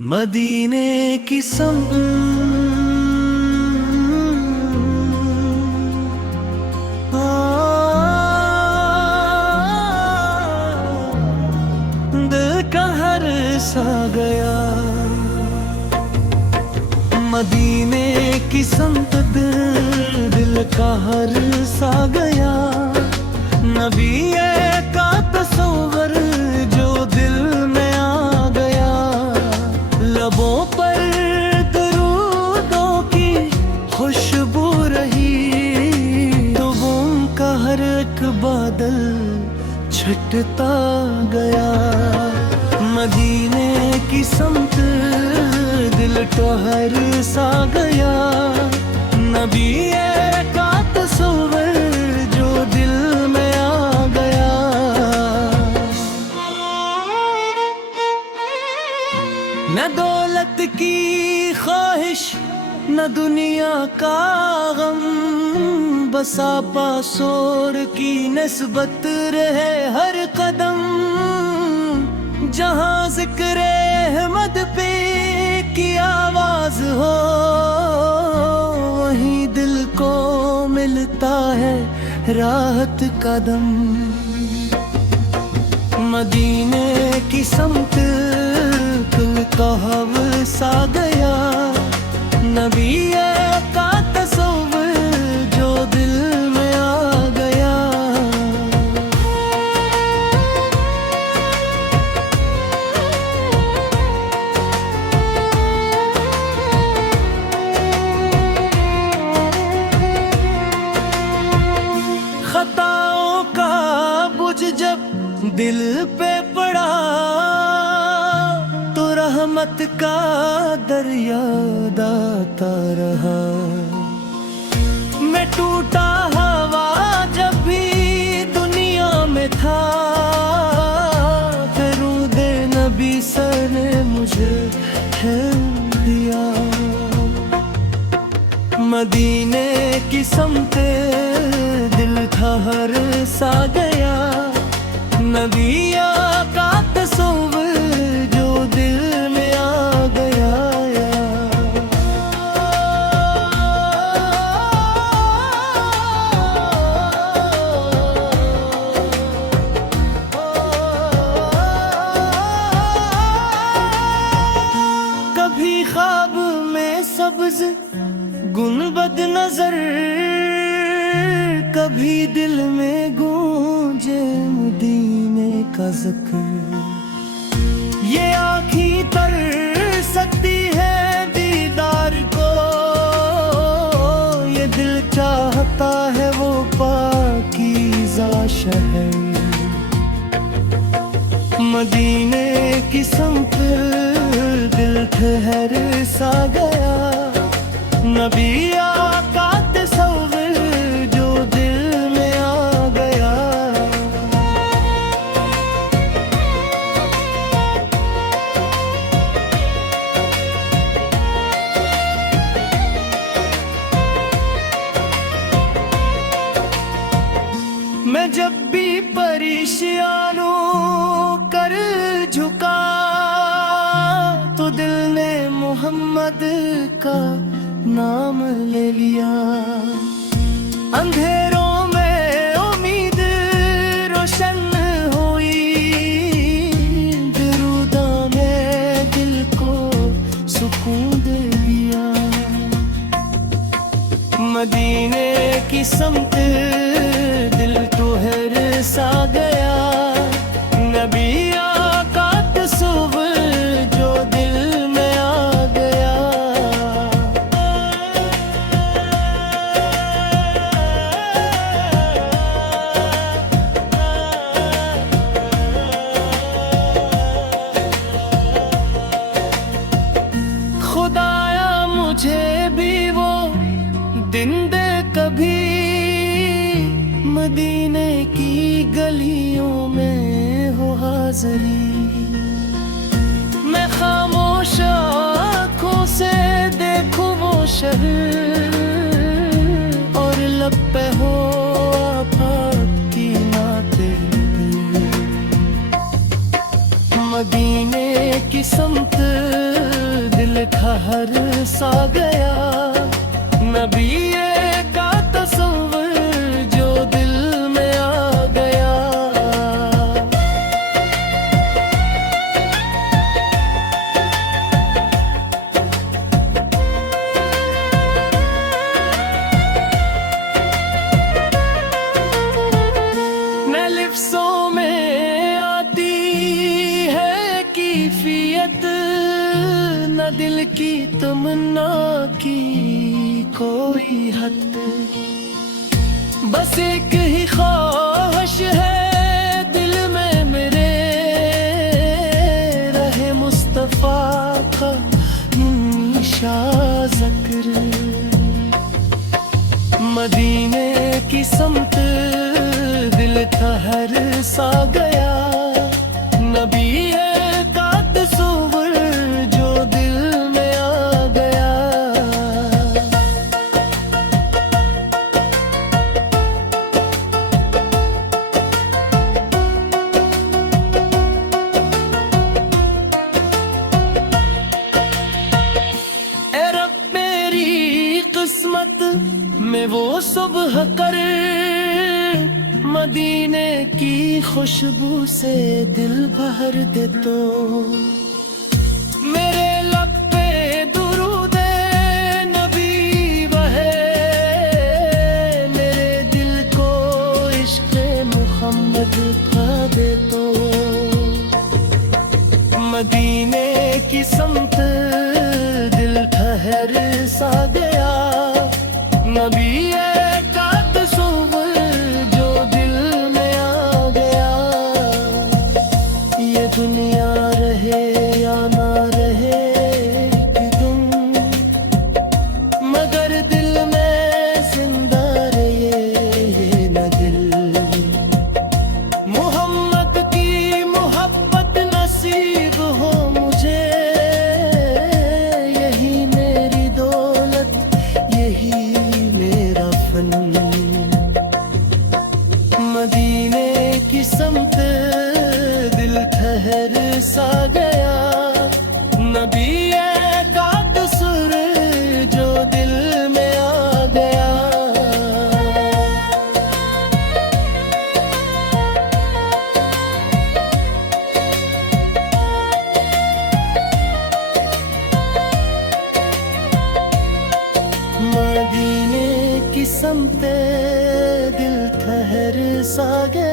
मदीने की दिल का हर सा गया। मदीने की संत दिल का हर सा गया। नबी का तस्वर जो दिल में आ गया। लबों पर दरूदों की खुशबू रही। दुआओं का हर एक बादल छटता गया। मदीने की समत दिल टहर सा गया। नबी का तस्वर जो दिल में आ गया। न दौलत की ख्वाहिश न दुनिया का गम। बसा पासोर की निस्बत रहे हर कदम। जहाँ जिक्र अहमद पे की आवाज हो वहीं दिल को मिलता है राहत कदम। मदीने की समत दिल का हव सा गया। नबी का तस्वर जो दिल में आ गया। खताओं का बुझ जब दिल पे पड़ा तो रहमत का दरिया दाता रहा। मैं टूटा हवा जब भी दुनिया में था। दरूदे नबी सर ने मुझे दिया। मदीने की समते दिल ठहर सा गया। नबी का तस्वर जो दिल में आ गया। कभी ख्वाब में सब्ज गुनबद नजर। कभी दिल में गूंजे मदीने का जिक्र। ये आँखें तर सकती है दीदार को। ये दिल चाहता है वो पाकीज़ा शहर। मदीने की समत दिल ठहर सा गया। नबी का तस्वर जो दिल में आ गया। मैं जब भी परेशान कर झुका तो दिल ने मोहम्मद का नाम ले लिया। अंधेरों में उम्मीद रोशन हुई। दरूदा में दिल को सुकून दे दिया। मदीने की समत दिल टहर सा गया। नबी का तस्वर जो दिल में आ गया। खुदाया मुझे भी वो दिन दे कभी। मदीने की गलियों में हो हाज़री। मैं खामोश आँखों से देखूं वो शहर। और लब पे हो आफाक की नाते। मदीने की समत न दिल की तमन्ना की कोई हद, बस एक ही ख्वाहिश है दिल में मेरे, रहे मुस्तफा का हमेशा ज़िक्र। मदीने की समत दिल ठहर सा गया, नबी का तस्वीर जो दिल में आ गया। ए रब मेरी किस्मत में वो सुबह कर, मदीने की खुशबू से दिल भर दे तो। मेरे लब पे दुरूद नबी बहे, मेरे दिल को इश्क़ मुहम्मद खा दे तो। मदीने की समत दिल ठहर सा गया, नबी का तस्वीर जो दिल में आ गया। ये दुनिया रहे या ना रहे कि तुम, मगर दिल में जिंदा रहे न दिल। मोहम्मद की मोहब्बत नसीब हो मुझे, यही मेरी दौलत, यही मदीने की समत दिल ठहर सा गया, नबी का तस्वीर जो दिल में आ गया। मदीने की समत दिल ठहर सा गया।